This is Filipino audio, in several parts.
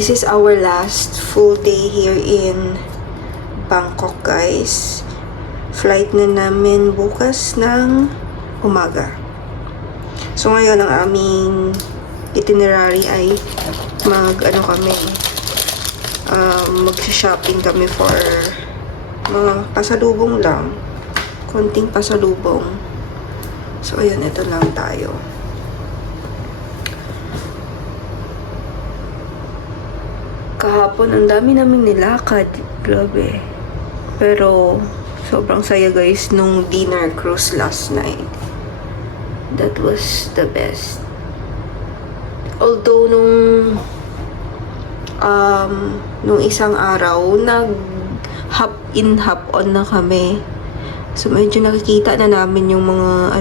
This is our last full day here in Bangkok, guys. Flight na namin bukas ng umaga. So ngayon ang aming itinerary ay mag-shopping kami for mga pasalubong lang. Konting pasalubong. So ayun, ito lang tayo. Kahapon, ang dami naming nilakad. Grabe. Pero, sobrang saya guys nung dinner cruise last night. That was the best. Although, nung isang araw, nag-hop in, hop on na kami. So, medyo nakikita na namin yung mga,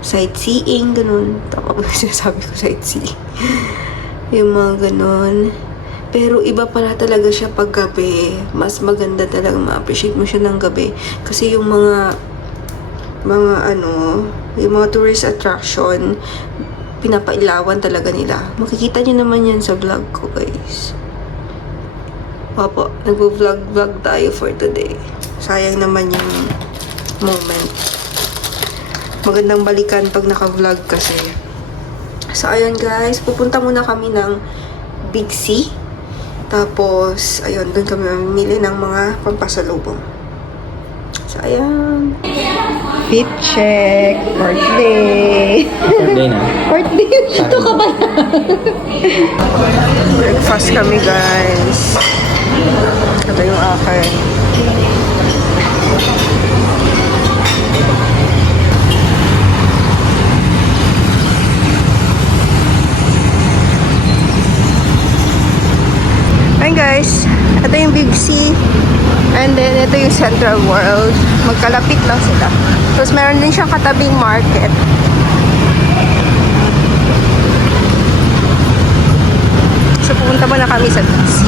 sightseeing, ganun. Tapos sinasabi ko sightseeing. Yung mga ganun. Pero iba pala talaga siya pag gabi. Mas maganda talaga, ma-appreciate mo siya ng gabi. Kasi yung mga tourist attraction, pinapailawan talaga nila. Makikita niyo naman yan sa vlog ko, guys. Opo, nag-vlog tayo for today. Sayang naman yung moment. Magandang balikan pag naka-vlog kasi. So, ayun guys. Pupunta muna kami ng Big C. Tapos, ayun, doon kami mamimili ng mga pampasalubong. So, ayun. Fit check. Birthday. Birthday na. Birthday. Ito ka ba? Breakfast kami, guys. Ito yung akin. Hi guys, ito yung Big C and then ito yung Central World. Magkalapit lang sila. Tapos meron din siyang katabing market. So pupunta muna kami sa Big C.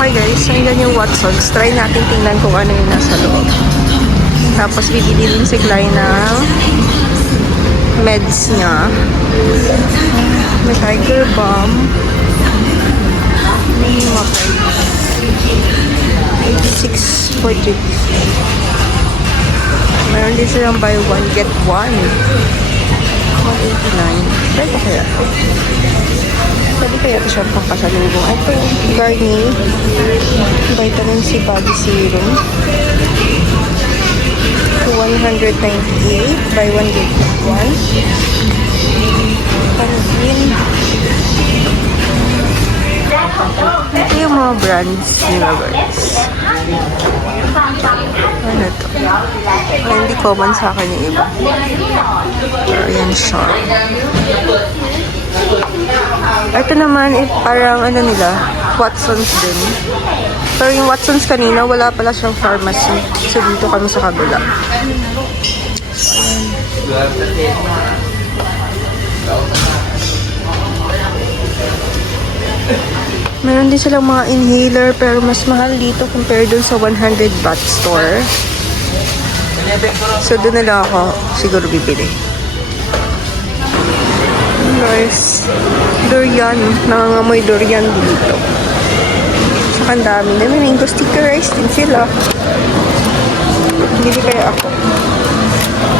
Okay guys, hanggang yung Watsons. Try natin tingnan kung ano yung nasa loob. Tapos bibili din si Klein ng meds niya. May tiger balm. May mapay. 86 for 350. Meron din silang buy one, get one. 189. Pwede kaya? Pwede kaya ito siya pang pasalubong. Ito yung Garnier Vitamin C Body Serum. 198. Buy one, get one. Panatin. Ito yung mga brands nila, guys. Ano ito? Ay, hindi common sa akin yung iba. Pero yan siya. Ito naman, parang ano nila, Watsons din. Pero yung Watsons kanina, wala pala siyang pharmacy. So, dito kami sa kabila. Meron din silang mga inhaler, pero mas mahal dito compare dun sa 100 baht store. So, dun na lang ako siguro bibili. Guys, durian. Nangangamoy durian dito. Saka ang dami na. May mango stickerized din sila. Bili kaya ako.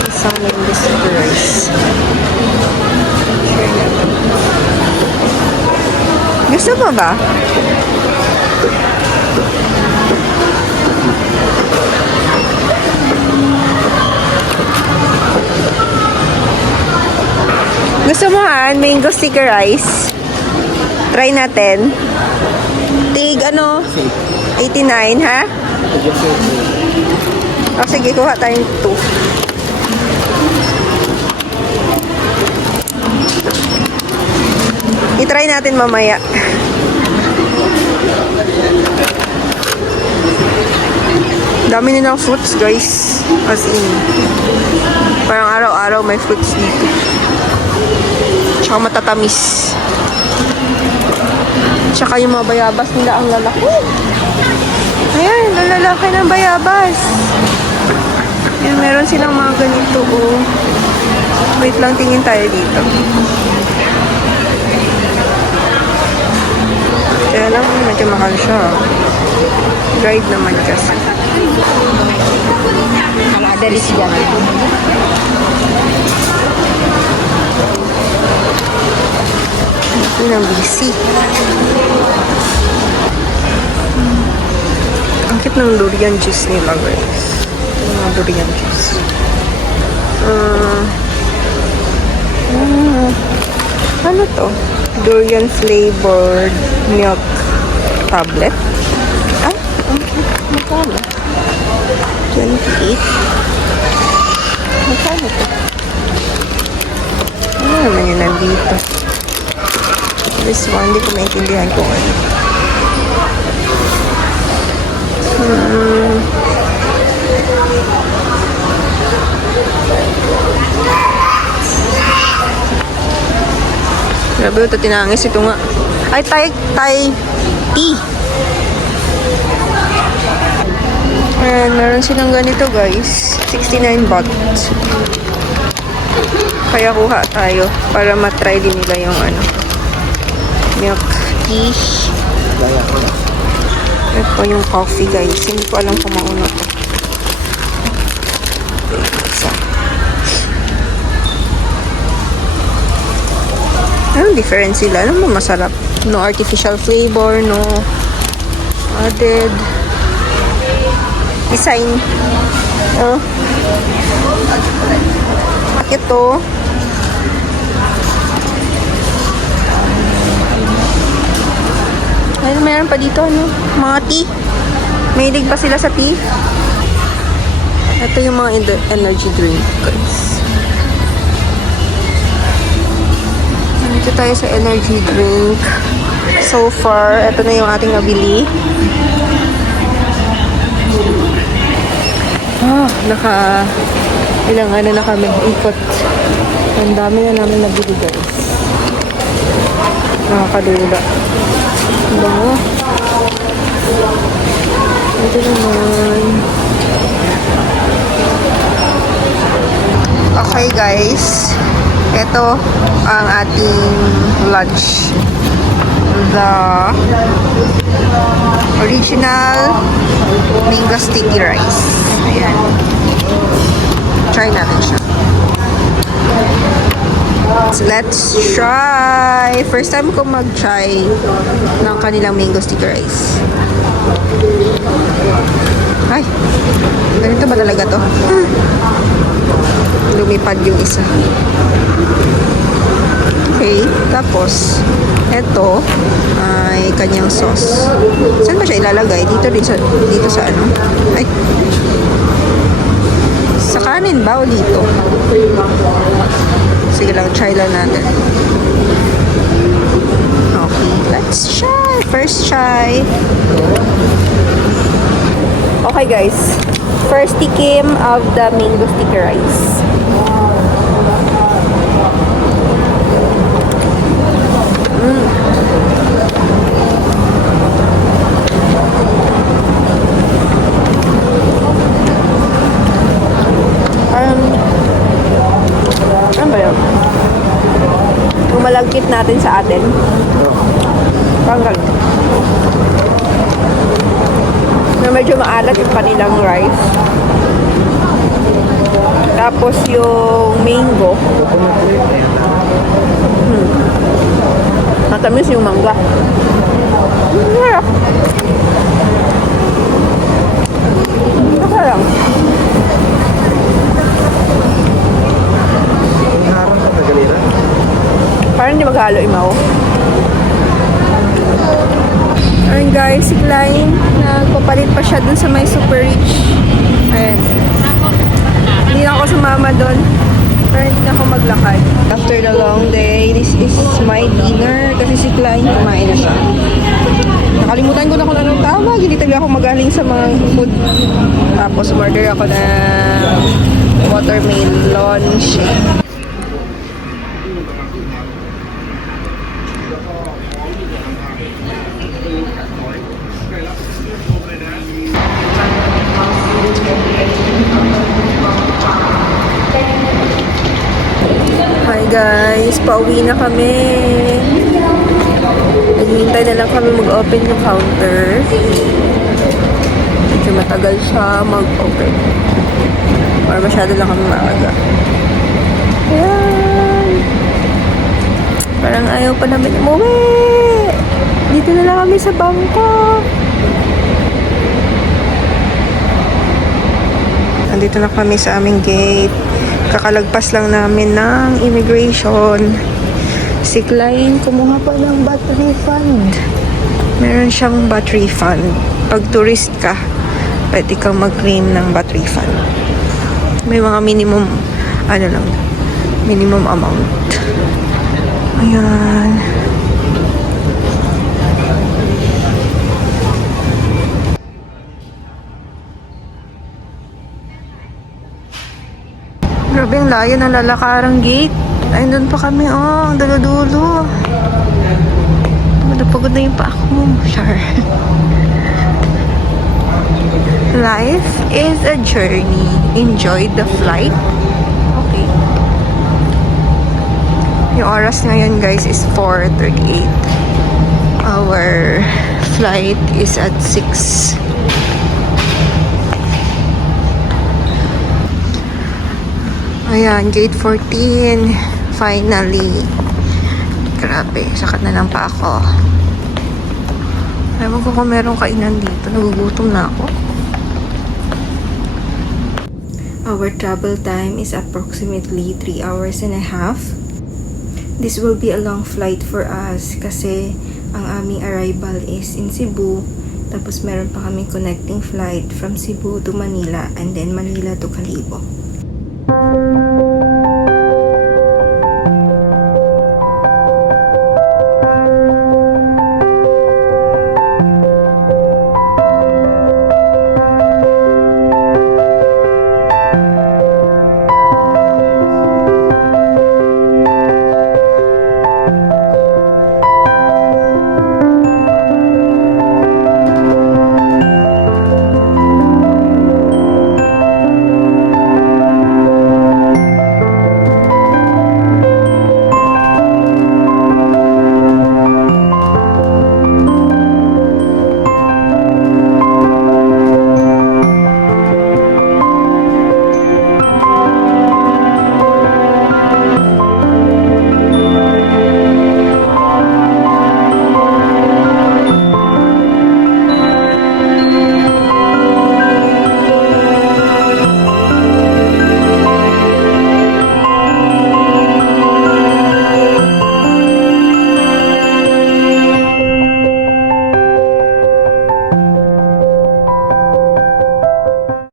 Isang mango stickerized. Gusto mo ba? Gusto mo mango sticker rice? Try natin. Tig 89 ha? O sige, kuha tayong 2. I-try natin mamaya. Dami nilang fruits, guys. As in, parang araw-araw may fruits dito. Tsaka matatamis. Tsaka yung mga bayabas nila ang lalaki. Ayan, ang lalaki ng bayabas. Ayan, meron silang mga ganito. Oh. Wait lang, tingin tayo dito. Kaya lang, medyo mahal siya. Dried naman kasi. Dalis dyan. Ito ng BC. Ang cute ng durian juice nila, guys. Ito yung mga durian juice. Ano to? Durian flavored milk tablet. Ay, ang cute. Magkano? 28. Magkano to? Ano naman yun nandito? This one, hindi ko maintindihan kung ano. Grabe, ito tinangis. Ito nga. Ay, Thai tea. Ayan, meron silang ganito, guys. 69 baht. Kaya kuha tayo para matry din nila yung ano. Milk tea. Ito yung coffee, guys. Hindi ko alam kung mauna to. Isa. Anong difference sila? Ano ba masarap? No artificial flavor, no added design. Oh. Ito. Ay, meron pa dito, ano? Mga tea. Mahilig pa sila sa tea. Ito yung mga energy drink, guys. Dito tayo sa energy drink. So far, ito na yung ating nabili. Ilang ano na kami, ikot. Ang dami na namin nabili, guys. Nakakalula. Bango. Ito naman. Okay, guys. Ito ang ating lunch. The original mango sticky rice. Ayan. Try natin siya. So, let's try. First time ko mag-try ng kanilang mango sticky rice. Ay, ganito ba talaga to? Lumipad yung isa. Okay, tapos eto ay kanyang sauce. Saan ba siya ilalagay? Dito sa ano? Ay. Sa kanin ba o dito? Sige lang, try lang natin. Okay, let's try. First try. Okay, guys. First tikim of the mango sticky rice. Ano ba yun? Umalagkit natin sa atin. Panggal. Na medyo maalat yung kanilang rice. Tapos yung mango. Matamis yung mangga. Sarap. Sarap. Parang hindi maghalo imaw. Ayun guys, si Klein, nagpapalit pa siya dun sa may super rich. Ayan. Hindi na ako sumama dun. Pero hindi na ako maglakad. After the long day, this is my dinner. Kasi si Klein, kumain na siya. Nakalimutan ko na kung anong tawag. Hindi talaga ako magaling sa mga food. Tapos order ako na watermelon shake. Hi guys, pauwi na kami. Naghihintay na lang kami mag-open yung counter. Medyo matagal siya mag-open. Or masyado lang kami maaga. Ayan. Parang ayaw pa namin umuwi. Dito na lang kami sa bangko. Nandito na kami sa aming gate. Kakalagpas lang namin ng immigration. Si Klein, kumuha pa ng bat refund. Meron siyang bat refund. Pag tourist ka, pwede kang mag-claim ng bat refund. May mga minimum, minimum amount. Ayan. Grabe ang layo ng lalakarang gate. Ayun doon pa kami, ang dulo-dulo. Pagod na yung pa ako. Char. Life is a journey. Enjoy the flight. Okay. Yung oras ngayon guys is 4:38. Our flight is at 6. Ayan, gate 14. Finally. Grabe, sakat na lang pa ako. Ewan ko kung meron kainan dito. Nagugutom na ako. Our travel time is approximately 3 hours and a half. This will be a long flight for us kasi ang aming arrival is in Cebu. Tapos meron pa kaming connecting flight from Cebu to Manila and then Manila to Calibo.